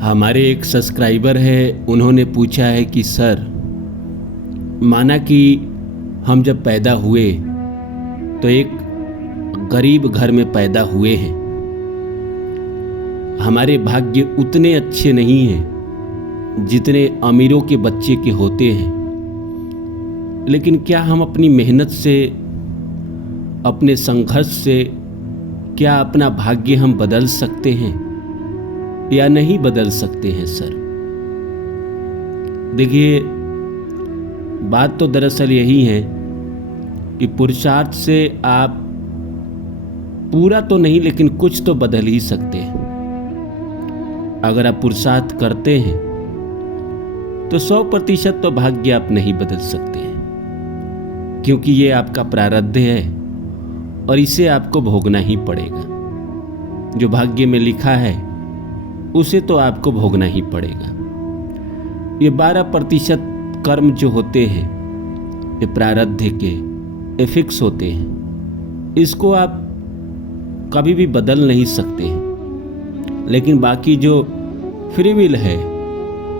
हमारे एक सब्सक्राइबर है, उन्होंने पूछा है कि सर, माना कि हम जब पैदा हुए तो एक गरीब घर में पैदा हुए हैं, हमारे भाग्य उतने अच्छे नहीं हैं जितने अमीरों के बच्चे के होते हैं, लेकिन क्या हम अपनी मेहनत से, अपने संघर्ष से क्या अपना भाग्य हम बदल सकते हैं या नहीं बदल सकते हैं सर? देखिए, बात तो दरअसल यही है कि पुरुषार्थ से आप पूरा तो नहीं लेकिन कुछ तो बदल ही सकते हैं। अगर आप पुरुषार्थ करते हैं तो 100% तो भाग्य आप नहीं बदल सकते हैं, क्योंकि ये आपका प्रारब्ध है और इसे आपको भोगना ही पड़ेगा। जो भाग्य में लिखा है उसे तो आपको भोगना ही पड़ेगा। ये 12% कर्म जो होते हैं, ये प्रारब्ध के, ये फिक्स होते हैं, इसको आप कभी भी बदल नहीं सकते हैं। लेकिन बाकी जो फ्री विल है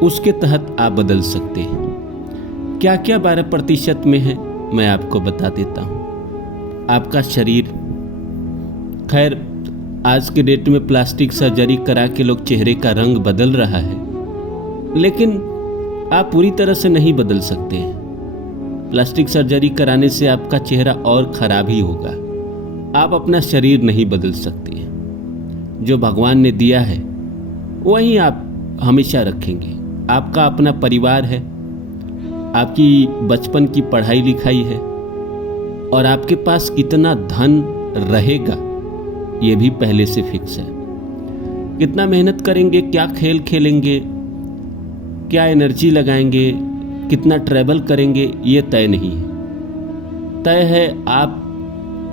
उसके तहत आप बदल सकते हैं। क्या क्या 12% में है मैं आपको बता देता हूँ। आपका शरीर, खैर आज के डेट में प्लास्टिक सर्जरी करा के लोग चेहरे का रंग बदल रहा है, लेकिन आप पूरी तरह से नहीं बदल सकते हैं। प्लास्टिक सर्जरी कराने से आपका चेहरा और खराब ही होगा। आप अपना शरीर नहीं बदल सकते हैं। जो भगवान ने दिया है वही आप हमेशा रखेंगे। आपका अपना परिवार है, आपकी बचपन की पढ़ाई लिखाई है, और आपके पास कितना धन रहेगा ये भी पहले से फिक्स है। कितना मेहनत करेंगे, क्या खेल खेलेंगे, क्या एनर्जी लगाएंगे, कितना ट्रैवल करेंगे, ये तय नहीं है। तय है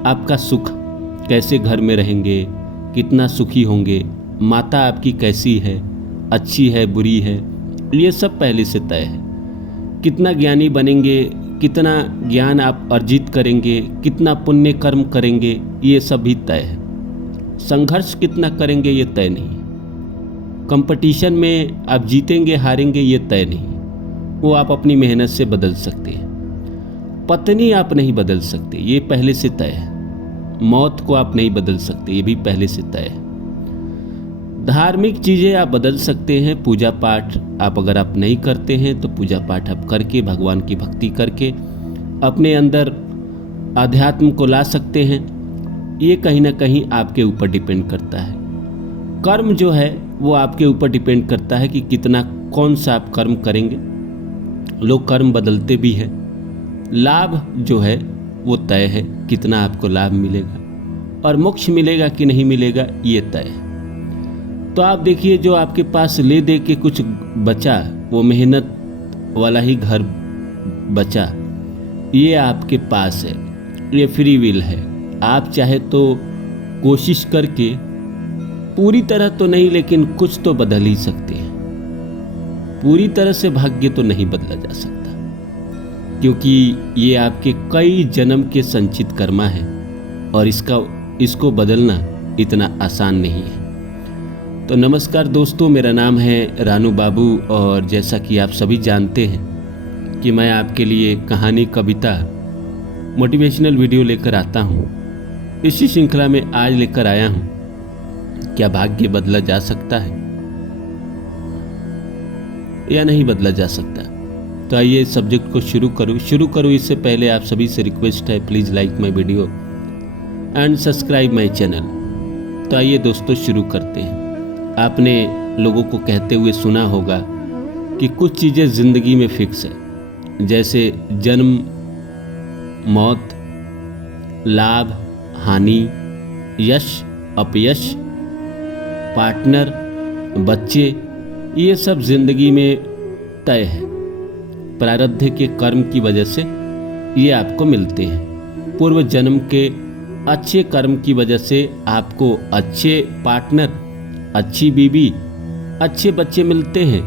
आपका सुख, कैसे घर में रहेंगे, कितना सुखी होंगे, माता आपकी कैसी है, अच्छी है, बुरी है, ये सब पहले से तय है। कितना ज्ञानी बनेंगे, कितना ज्ञान आप अर्जित करेंगे, कितना पुण्य कर्म करेंगे, ये सब भी तय है। संघर्ष कितना करेंगे ये तय नहीं। कंपटीशन में आप जीतेंगे हारेंगे ये तय नहीं, वो आप अपनी मेहनत से बदल सकते हैं। पत्नी आप नहीं बदल सकते, ये पहले से तय है। मौत को आप नहीं बदल सकते, ये भी पहले से तय है। धार्मिक चीज़ें आप बदल सकते हैं। पूजा पाठ आप अगर आप नहीं करते हैं तो पूजा पाठ आप करके, भगवान की भक्ति करके अपने अंदर आध्यात्म को ला सकते हैं। ये कहीं ना कहीं आपके ऊपर डिपेंड करता है। कर्म जो है वो आपके ऊपर डिपेंड करता है कि कितना, कौन सा आप कर्म करेंगे। लोग कर्म बदलते भी हैं। लाभ जो है वो तय है, कितना आपको लाभ मिलेगा, और मोक्ष मिलेगा कि नहीं मिलेगा ये तय है। तो आप देखिए, जो आपके पास ले दे के कुछ बचा, वो मेहनत वाला ही घर बचा, ये आपके पास है, ये फ्री विल है। आप चाहे तो कोशिश करके, पूरी तरह तो नहीं लेकिन कुछ तो बदल ही सकते हैं। पूरी तरह से भाग्य तो नहीं बदला जा सकता, क्योंकि ये आपके कई जन्म के संचित कर्मा है और इसको बदलना इतना आसान नहीं है। तो नमस्कार दोस्तों, मेरा नाम है रानू बाबू, और जैसा कि आप सभी जानते हैं कि मैं आपके लिए कहानी, कविता, मोटिवेशनल वीडियो लेकर आता हूँ। इसी श्रृंखला में आज लेकर आया हूँ, क्या भाग्य बदला जा सकता है या नहीं बदला जा सकता? तो आइए सब्जेक्ट को शुरू करूँ। इससे पहले आप सभी से रिक्वेस्ट है, please like my video and subscribe my channel. तो आइए दोस्तों शुरू करते हैं। आपने लोगों को कहते हुए सुना होगा कि कुछ चीज़ें ज़िंदगी में फिक्स है, जैसे जन्म, मौत, लाभ, हानि, यश, अपयश, पार्टनर, बच्चे, ये सब जिंदगी में तय है। प्रारब्ध के कर्म की वजह से ये आपको मिलते हैं। पूर्व जन्म के अच्छे कर्म की वजह से आपको अच्छे पार्टनर, अच्छी बीवी, अच्छे बच्चे मिलते हैं।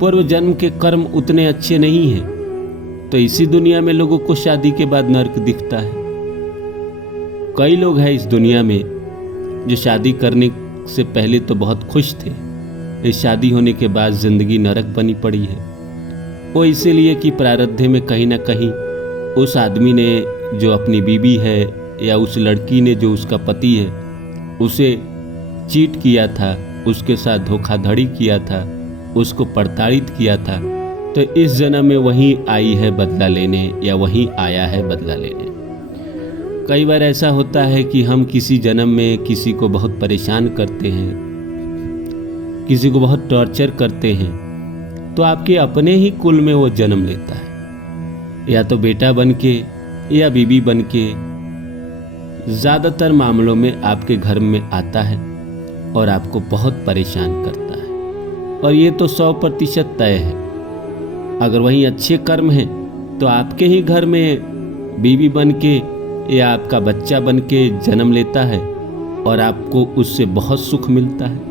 पूर्व जन्म के कर्म उतने अच्छे नहीं हैं तो इसी दुनिया में लोगों को शादी के बाद नर्क दिखता है। कई लोग हैं इस दुनिया में जो शादी करने से पहले तो बहुत खुश थे, इस शादी होने के बाद जिंदगी नरक बनी पड़ी है। वो इसीलिए कि प्रारब्ध में कहीं ना कहीं उस आदमी ने जो अपनी बीवी है या उस लड़की ने जो उसका पति है उसे चीट किया था, उसके साथ धोखाधड़ी किया था, उसको प्रताड़ित किया था, तो इस जन्म में वही आई है बदला लेने या वही आया है बदला लेने। कई बार ऐसा होता है कि हम किसी जन्म में किसी को बहुत परेशान करते हैं, किसी को बहुत टॉर्चर करते हैं, तो आपके अपने ही कुल में वो जन्म लेता है, या तो बेटा बन के या बीवी बन के। ज़्यादातर मामलों में आपके घर में आता है और आपको बहुत परेशान करता है, और ये तो 100% तय है। अगर वहीं अच्छे कर्म हैं तो आपके ही घर में बीवी बन के या आपका बच्चा बन के जन्म लेता है और आपको उससे बहुत सुख मिलता है।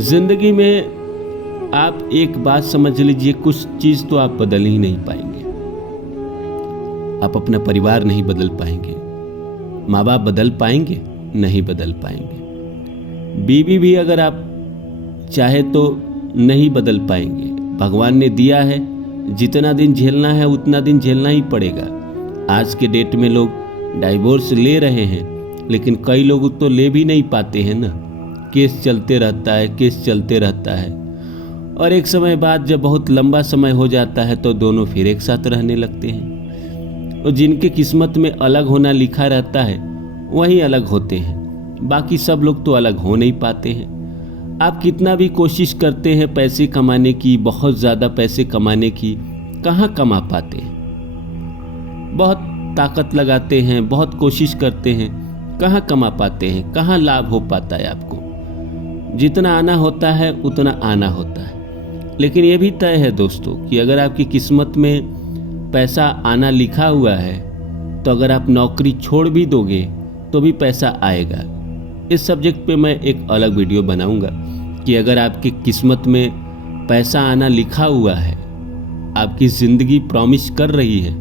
जिंदगी में आप एक बात समझ लीजिए, कुछ चीज़ तो आप बदल ही नहीं पाएंगे। आप अपना परिवार नहीं बदल पाएंगे, माँ बाप बदल पाएंगे? नहीं बदल पाएंगे। बीवी भी अगर आप चाहे तो नहीं बदल पाएंगे। भगवान ने दिया है, जितना दिन झेलना है उतना दिन झेलना ही पड़ेगा। आज के डेट में लोग डाइवोर्स ले रहे हैं, लेकिन कई लोग तो ले भी नहीं पाते हैं ना। केस चलते रहता है, केस चलते रहता है, और एक समय बाद जब बहुत लंबा समय हो जाता है तो दोनों फिर एक साथ रहने लगते हैं। और जिनके किस्मत में अलग होना लिखा रहता है वही अलग होते हैं, बाकी सब लोग तो अलग हो नहीं पाते हैं। आप कितना भी कोशिश करते हैं पैसे कमाने की, बहुत ज़्यादा पैसे कमाने की, कहाँ कमा पाते हैं। बहुत ताकत लगाते हैं, बहुत कोशिश करते हैं, कहाँ कमा पाते हैं, कहाँ लाभ हो पाता है आपको। जितना आना होता है उतना आना होता है। लेकिन ये भी तय है दोस्तों कि अगर आपकी किस्मत में पैसा आना लिखा हुआ है तो अगर आप नौकरी छोड़ भी दोगे तो भी पैसा आएगा। इस सब्जेक्ट पे मैं एक अलग वीडियो बनाऊंगा कि अगर आपकी किस्मत में पैसा आना लिखा हुआ है, आपकी ज़िंदगी प्रॉमिस कर रही है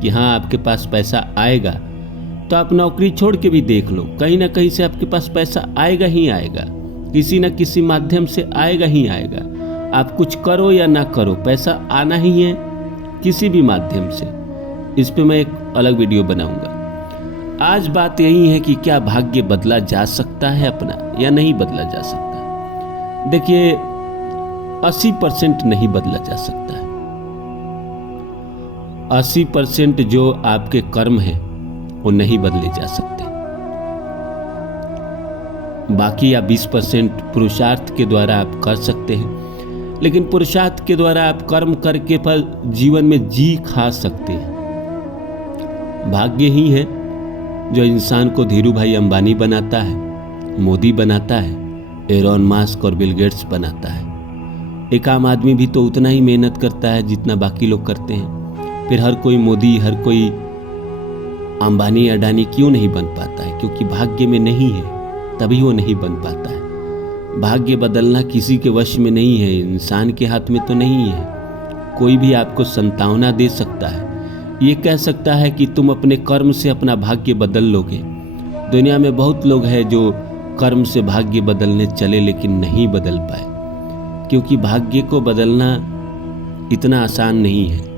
कि हाँ आपके पास पैसा आएगा, तो आप नौकरी छोड़ के भी देख लो, कहीं ना कहीं से आपके पास पैसा आएगा ही आएगा, किसी न किसी माध्यम से आएगा ही आएगा। आप कुछ करो या ना करो, पैसा आना ही है किसी भी माध्यम से। इस पे मैं एक अलग वीडियो बनाऊंगा। आज बात यही है कि क्या भाग्य बदला जा सकता है अपना या नहीं बदला जा सकता। देखिए 80% नहीं बदला जा सकता है। 80% जो आपके कर्म हैं वो नहीं बदले जा सकते। बाकी या 20% पुरुषार्थ के द्वारा आप कर सकते हैं, लेकिन पुरुषार्थ के द्वारा आप कर्म करके पर जीवन में जी खा सकते हैं। भाग्य ही है जो इंसान को धीरू भाई अंबानी बनाता है, मोदी बनाता है, एलोन मस्क और बिल गेट्स बनाता है। एक आम आदमी भी तो उतना ही मेहनत करता है जितना बाकी लोग करते हैं। फिर हर कोई मोदी, हर कोई अंबानी अडानी क्यों नहीं बन पाता है? क्योंकि भाग्य में नहीं है, तभी वो नहीं बन पाता है। भाग्य बदलना किसी के वश में नहीं है, इंसान के हाथ में तो नहीं है। कोई भी आपको संतावना दे सकता है, ये कह सकता है कि तुम अपने कर्म से अपना भाग्य बदल लोगे। दुनिया में बहुत लोग हैं जो कर्म से भाग्य बदलने चले लेकिन नहीं बदल पाए, क्योंकि भाग्य को बदलना इतना आसान नहीं है।